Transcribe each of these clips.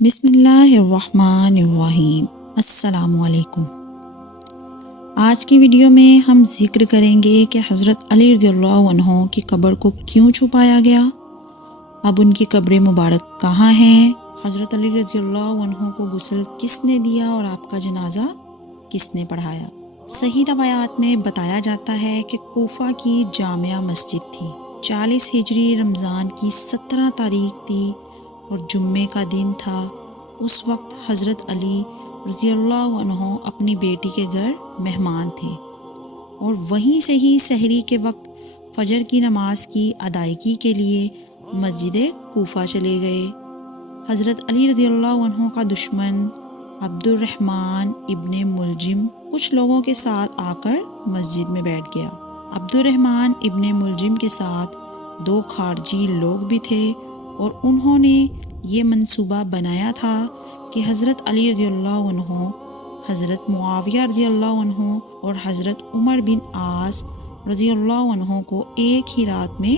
بسم اللہ الرحمن الرحیم۔ السلام علیکم۔ آج کی ویڈیو میں ہم ذکر کریں گے کہ حضرت علی رضی اللہ عنہ کی قبر کو کیوں چھپایا گیا، اب ان کی قبر مبارک کہاں ہے، حضرت علی رضی اللہ عنہ کو غسل کس نے دیا اور آپ کا جنازہ کس نے پڑھایا۔ صحیح روایات میں بتایا جاتا ہے کہ کوفہ کی جامع مسجد تھی، 40 ہجری رمضان کی 17 تاریخ تھی اور جمعے کا دن تھا۔ اس وقت حضرت علی رضی اللہ عنہ اپنی بیٹی کے گھر مہمان تھے اور وہیں سے ہی سحری کے وقت فجر کی نماز کی ادائیگی کے لیے مسجد کوفہ چلے گئے۔ حضرت علی رضی اللہ عنہ کا دشمن عبد الرحمن ابن ملجم کچھ لوگوں کے ساتھ آ کر مسجد میں بیٹھ گیا۔ عبد الرحمن ابن ملجم کے ساتھ 2 خارجی لوگ بھی تھے اور انہوں نے یہ منصوبہ بنایا تھا کہ حضرت علی رضی اللہ عنہ، حضرت معاویہ رضی اللہ عنہ اور حضرت عمر بن عاص رضی اللہ عنہ کو ایک ہی رات میں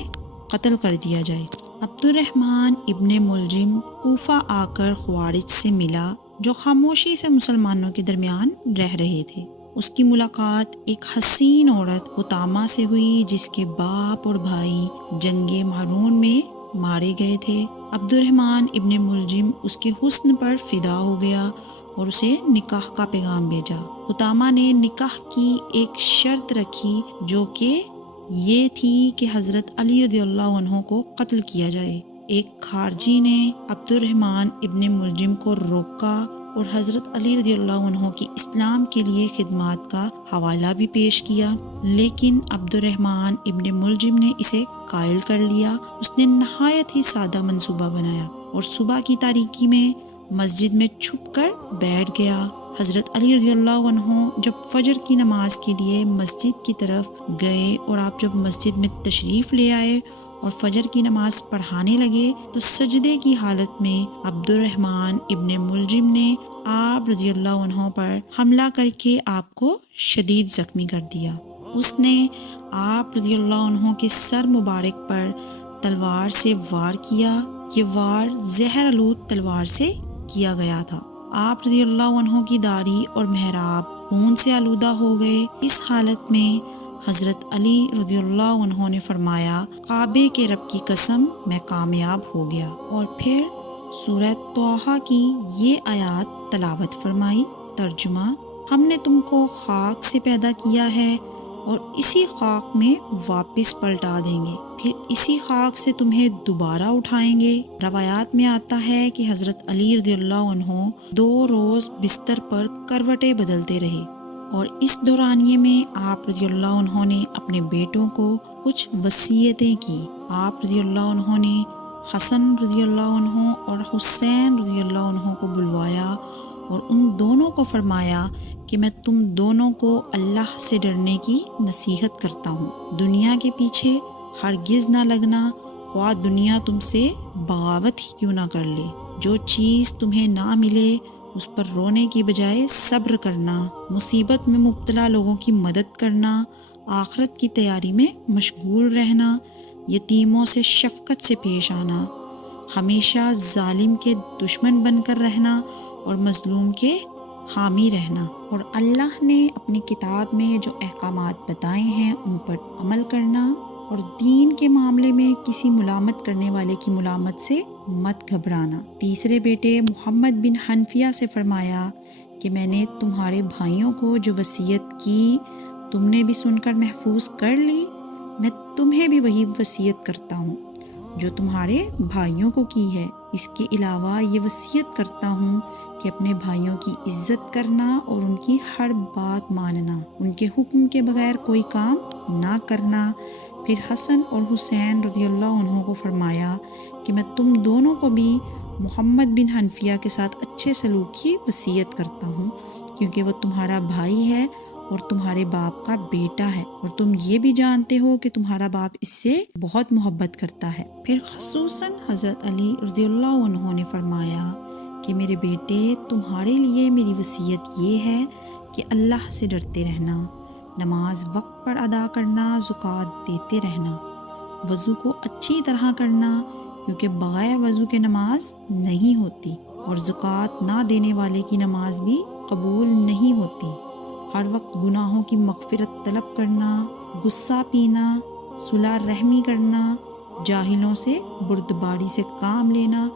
قتل کر دیا جائے۔ عبد الرحمن ابن ملجم کوفہ آ کر خوارج سے ملا جو خاموشی سے مسلمانوں کے درمیان رہ رہے تھے۔ اس کی ملاقات ایک حسین عورت اتامہ سے ہوئی جس کے باپ اور بھائی جنگ معرون میں مارے گئے تھے۔ عبد الرحمن ابن ملجم اس کے حسن پر فدا ہو گیا اور اسے نکاح کا پیغام بھیجا۔ اتامہ نے نکاح کی ایک شرط رکھی جو کہ یہ تھی کہ حضرت علی رضی اللہ عنہ کو قتل کیا جائے۔ ایک خارجی نے عبد الرحمن ابن ملجم کو روکا اور حضرت علی رضی اللہ عنہ کی اسلام کے لیے خدمات کا حوالہ بھی پیش کیا، لیکن عبد الرحمن ابن ملجم نے اسے قائل کر لیا۔ اس نے نہایت ہی سادہ منصوبہ بنایا اور صبح کی تاریکی میں مسجد میں چھپ کر بیٹھ گیا۔ حضرت علی رضی اللہ عنہ جب فجر کی نماز کے لیے مسجد کی طرف گئے اور آپ جب مسجد میں تشریف لے آئے اور فجر کی نماز پڑھانے لگے تو سجدے کی حالت میں عبد الرحمن ابن ملجم نے آپ رضی اللہ عنہ پر حملہ کر کے آپ کو شدید زخمی کر دیا۔ اس نے آپ رضی اللہ عنہ کے سر مبارک پر تلوار سے وار کیا۔ یہ وار زہر آلود تلوار سے کیا گیا تھا۔ آپ رضی اللہ عنہ کی داڑھی اور محراب خون سے آلودہ ہو گئے۔ اس حالت میں حضرت علی رضی اللہ عنہ نے فرمایا، کعبے کے رب کی قسم میں کامیاب ہو گیا، اور پھر سورہ طٰہٰ کی یہ آیات تلاوت فرمائی۔ ترجمہ: ہم نے تم کو خاک سے پیدا کیا ہے اور اسی خاک میں واپس پلٹا دیں گے، پھر اسی خاک سے تمہیں دوبارہ اٹھائیں گے۔ روایات میں آتا ہے کہ حضرت علی رضی اللہ عنہ 2 روز بستر پر کروٹیں بدلتے رہے اور اس دورانیے میں آپ رضی اللہ عنہ نے اپنے بیٹوں کو کچھ وصیتیں کی۔ آپ رضی اللہ عنہ نے حسن رضی اللہ عنہ اور حسین رضی اللہ عنہ کو بلوایا اور ان دونوں کو فرمایا کہ میں تم دونوں کو اللہ سے ڈرنے کی نصیحت کرتا ہوں۔ دنیا کے پیچھے ہرگز نہ لگنا، خواہ دنیا تم سے بغاوت ہی کیوں نہ کر لے۔ جو چیز تمہیں نہ ملے اس پر رونے کی بجائے صبر کرنا، مصیبت میں مبتلا لوگوں کی مدد کرنا، آخرت کی تیاری میں مشغول رہنا، یتیموں سے شفقت سے پیش آنا، ہمیشہ ظالم کے دشمن بن کر رہنا اور مظلوم کے حامی رہنا، اور اللہ نے اپنی کتاب میں جو احکامات بتائے ہیں ان پر عمل کرنا، اور دین کے معاملے میں کسی ملامت کرنے والے کی ملامت سے مت گھبرانا۔ تیسرے بیٹے محمد بن حنفیہ سے فرمایا کہ میں نے تمہارے بھائیوں کو جو وصیت کی تم نے بھی سن کر محفوظ کر لی، میں تمہیں بھی وہی وصیت کرتا ہوں جو تمہارے بھائیوں کو کی ہے۔ اس کے علاوہ یہ وصیت کرتا ہوں کہ اپنے بھائیوں کی عزت کرنا اور ان کی ہر بات ماننا، ان کے حکم کے بغیر کوئی کام نہ کرنا۔ پھر حسن اور حسین رضی اللہ عنہ کو فرمایا کہ میں تم دونوں کو بھی محمد بن حنفیہ کے ساتھ اچھے سلوک کی وصیت کرتا ہوں، کیونکہ وہ تمہارا بھائی ہے اور تمہارے باپ کا بیٹا ہے، اور تم یہ بھی جانتے ہو کہ تمہارا باپ اس سے بہت محبت کرتا ہے۔ پھر خصوصاً حضرت علی رضی اللہ عنہ نے فرمایا کہ میرے بیٹے، تمہارے لیے میری وصیت یہ ہے کہ اللہ سے ڈرتے رہنا، نماز وقت پر ادا کرنا، زکوٰۃ دیتے رہنا، وضو کو اچھی طرح کرنا کیونکہ بغیر وضو کے نماز نہیں ہوتی، اور زکوٰۃ نہ دینے والے کی نماز بھی قبول نہیں ہوتی۔ ہر وقت گناہوں کی مغفرت طلب کرنا، غصہ پینا، صلح رحمی کرنا، جاہلوں سے بردباری سے کام لینا،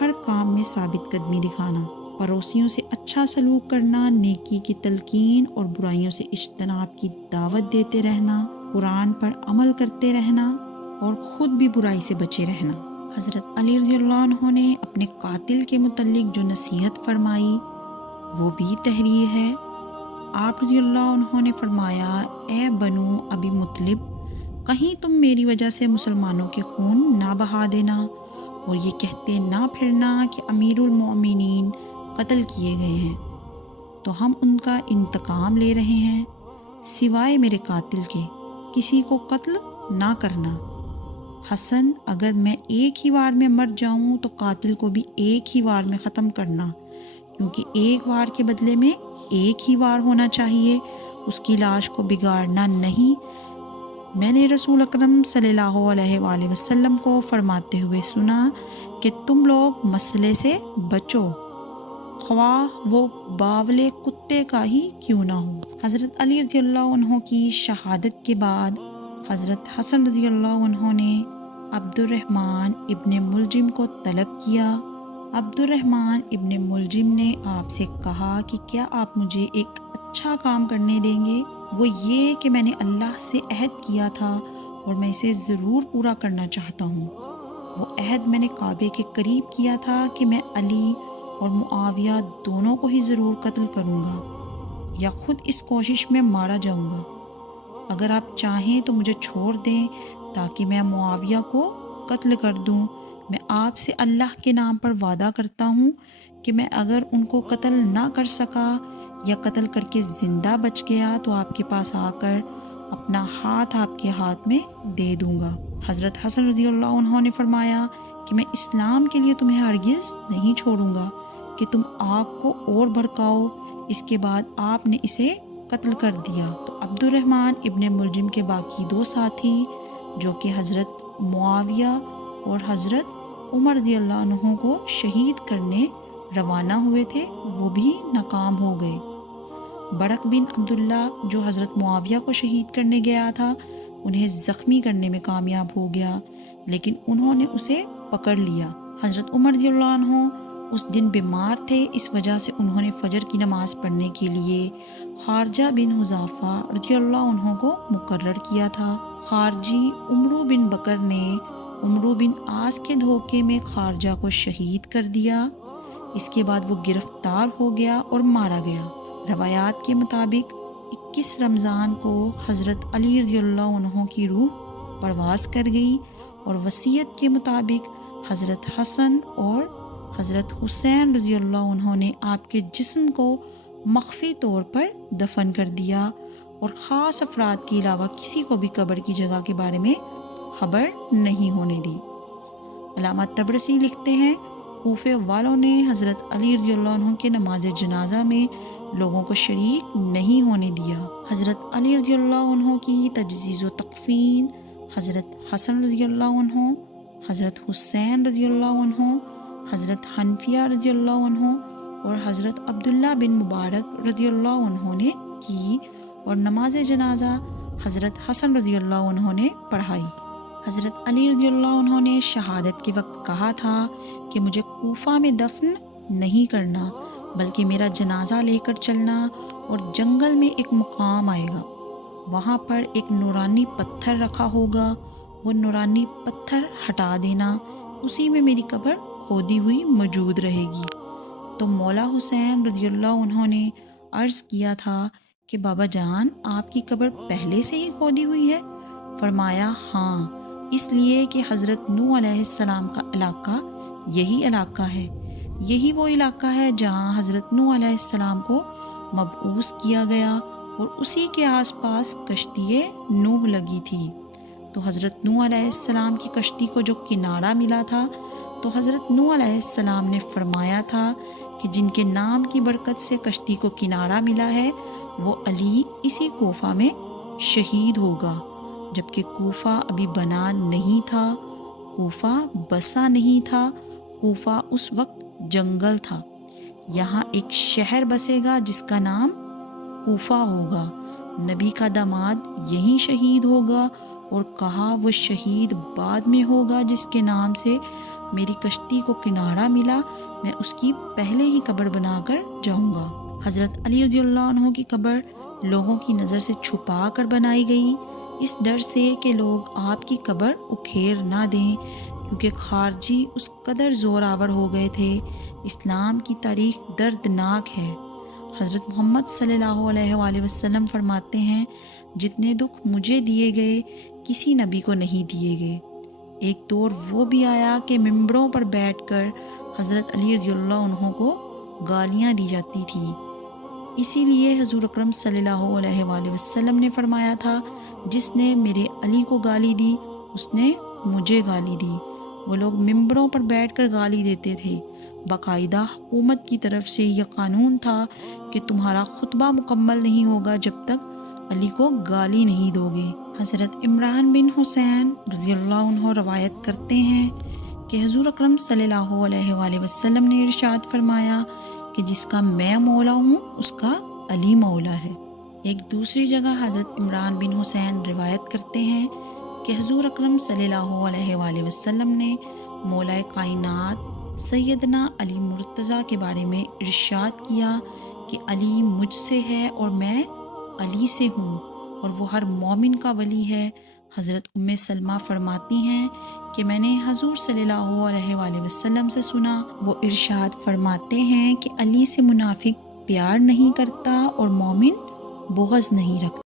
ہر کام میں ثابت قدمی دکھانا، پڑوسیوں سے اچھا سلوک کرنا، نیکی کی تلقین اور برائیوں سے اجتناب کی دعوت دیتے رہنا، قرآن پر عمل کرتے رہنا اور خود بھی برائی سے بچے رہنا۔ حضرت علی رضی اللہ عنہ نے اپنے قاتل کے متعلق جو نصیحت فرمائی وہ بھی تحریر ہے۔ آپ رضی اللہ عنہ نے فرمایا، اے بنو ابی مطلب، کہیں تم میری وجہ سے مسلمانوں کے خون نہ بہا دینا اور یہ کہتے نہ پھرنا کہ امیر المومنین قتل کیے گئے ہیں تو ہم ان کا انتقام لے رہے ہیں، سوائے میرے قاتل کے کسی کو قتل نہ کرنا۔ حسن، اگر میں ایک ہی وار میں مر جاؤں تو قاتل کو بھی ایک ہی وار میں ختم کرنا، کیونکہ ایک وار کے بدلے میں ایک ہی وار ہونا چاہیے، اس کی لاش کو بگاڑنا نہیں۔ میں نے رسول اکرم صلی اللہ علیہ وآلہ وسلم کو فرماتے ہوئے سنا کہ تم لوگ مسئلے سے بچو، خواہ وہ باولے کتے کا ہی کیوں نہ ہو۔ حضرت علی رضی اللہ عنہ کی شہادت کے بعد حضرت حسن رضی اللہ عنہ نے عبد الرحمن ابن ملجم کو طلب کیا۔ عبد الرحمن ابن ملجم نے آپ سے کہا کہ کیا آپ مجھے ایک اچھا کام کرنے دیں گے؟ وہ یہ کہ میں نے اللہ سے عہد کیا تھا اور میں اسے ضرور پورا کرنا چاہتا ہوں۔ وہ عہد میں نے کعبے کے قریب کیا تھا کہ میں علی اور معاویہ دونوں کو ہی ضرور قتل کروں گا یا خود اس کوشش میں مارا جاؤں گا۔ اگر آپ چاہیں تو مجھے چھوڑ دیں تاکہ میں معاویہ کو قتل کر دوں۔ میں آپ سے اللہ کے نام پر وعدہ کرتا ہوں کہ میں اگر ان کو قتل نہ کر سکا یا قتل کر کے زندہ بچ گیا تو آپ کے پاس آ کر اپنا ہاتھ آپ کے ہاتھ میں دے دوں گا۔ حضرت حسن رضی اللہ عنہ نے فرمایا کہ میں اسلام کے لیے تمہیں ہرگز نہیں چھوڑوں گا کہ تم آگ کو اور بھڑکاؤ۔ اس کے بعد آپ نے اسے قتل کر دیا تو عبد الرحمن ابن ملجم کے باقی دو ساتھی جو کہ حضرت معاویہ اور حضرت عمر رضی اللہ عنہ کو شہید کرنے روانہ ہوئے تھے وہ بھی ناکام ہو گئے۔ برق بن عبداللہ جو حضرت معاویہ کو شہید کرنے گیا تھا انہیں زخمی کرنے میں کامیاب ہو گیا، لیکن انہوں نے اسے پکڑ لیا۔ حضرت عمر رضی اللہ عنہ اس دن بیمار تھے، اس وجہ سے انہوں نے فجر کی نماز پڑھنے کے لیے خارجہ بن حذافہ رضی اللہ عنہ کو مقرر کیا تھا۔ خارجی عمرو بن بکر نے عمرو بن عاص کے دھوکے میں خارجہ کو شہید کر دیا۔ اس کے بعد وہ گرفتار ہو گیا اور مارا گیا۔ روایات کے مطابق 21 رمضان کو حضرت علی رضی اللہ عنہ کی روح پرواز کر گئی اور وصیت کے مطابق حضرت حسن اور حضرت حسین رضی اللہ عنہ نے آپ کے جسم کو مخفی طور پر دفن کر دیا اور خاص افراد کے علاوہ کسی کو بھی قبر کی جگہ کے بارے میں خبر نہیں ہونے دی۔ علامہ طبرسی لکھتے ہیں، کوفے والوں نے حضرت علی رضی اللہ عنہ کے نماز جنازہ میں لوگوں کو شریک نہیں ہونے دیا۔ حضرت علی رضی اللہ عنہ کی تجزیز و تکفین، حضرت حسن رضی اللہ عنہ، حضرت حسین رضی اللہ عنہ، حضرت حنفیہ رضی اللہ عنہ اور حضرت عبداللہ بن مبارک رضی اللہ عنہ نے کی اور نماز جنازہ حضرت حسن رضی اللہ عنہ نے پڑھائی۔ حضرت علی رضی اللہ عنہ نے شہادت کے وقت کہا تھا کہ مجھے کوفہ میں دفن نہیں کرنا بلکہ میرا جنازہ لے کر چلنا اور جنگل میں ایک مقام آئے گا، وہاں پر ایک نورانی پتھر رکھا ہوگا، وہ نورانی پتھر ہٹا دینا، اسی میں میری قبر کھودی ہوئی موجود رہے گی۔ تو مولا حسین رضی اللہ عنہ نے عرض کیا تھا کہ بابا جان آپ کی قبر پہلے سے ہی کھودی ہوئی ہے؟ فرمایا ہاں، اس لیے کہ حضرت نوح علیہ السلام کا علاقہ یہی علاقہ ہے، یہی وہ علاقہ ہے جہاں حضرت نوح علیہ السلام کو مبعوث کیا گیا اور اسی کے آس پاس کشتی نوح لگی تھی۔ تو حضرت نوح علیہ السلام کی کشتی کو جو کنارہ ملا تھا تو حضرت نوح علیہ السلام نے فرمایا تھا کہ جن کے نام کی برکت سے کشتی کو کنارہ ملا ہے وہ علی اسی کوفہ میں شہید ہوگا، جبکہ کوفہ ابھی بنا نہیں تھا، کوفہ بسا نہیں تھا، کوفہ اس وقت جنگل تھا، یہاں ایک شہر بسے گا جس کا نام کوفہ ہوگا، نبی کا داماد یہیں شہید ہوگا، اور کہا وہ شہید بعد میں ہوگا جس کے نام سے میری کشتی کو کنارہ ملا، میں اس کی پہلے ہی قبر بنا کر جاؤں گا۔ حضرت علی رضی اللہ عنہ کی قبر لوگوں کی نظر سے چھپا کر بنائی گئی، اس ڈر سے کہ لوگ آپ کی قبر اکھیر نہ دیں، کیونکہ خارجی اس قدر زور آور ہو گئے تھے۔ اسلام کی تاریخ دردناک ہے۔ حضرت محمد صلی اللہ علیہ وآلہ وسلم فرماتے ہیں، جتنے دکھ مجھے دیے گئے کسی نبی کو نہیں دیے گئے۔ ایک دور وہ بھی آیا کہ ممبروں پر بیٹھ کر حضرت علی رضی اللہ عنہ کو گالیاں دی جاتی تھی، اسی لیے حضور اکرم صلی اللہ علیہ وآلہ وسلم نے فرمایا تھا، جس نے میرے علی کو گالی دی اس نے مجھے گالی دی۔ وہ لوگ ممبروں پر بیٹھ کر گالی دیتے تھے، باقاعدہ حکومت کی طرف سے یہ قانون تھا کہ تمہارا خطبہ مکمل نہیں ہوگا جب تک علی کو گالی نہیں دو گے۔ حضرت عمران بن حسین رضی اللہ عنہ روایت کرتے ہیں کہ حضور اکرم صلی اللہ علیہ وآلہ وسلم نے ارشاد فرمایا کہ جس کا میں مولا ہوں اس کا علی مولا ہے۔ ایک دوسری جگہ حضرت عمران بن حسین روایت کرتے ہیں کہ حضور اکرم صلی اللہ علیہ وآلہ وسلم نے مولا کائنات سیدنا علی مرتضیٰ کے بارے میں ارشاد کیا کہ علی مجھ سے ہے اور میں علی سے ہوں، اور وہ ہر مومن کا ولی ہے۔ حضرت ام سلمہ فرماتی ہیں کہ میں نے حضور صلی اللہ علیہ وآلہ وسلم سے سنا، وہ ارشاد فرماتے ہیں کہ علی سے منافق پیار نہیں کرتا اور مومن بغض نہیں رکھتا۔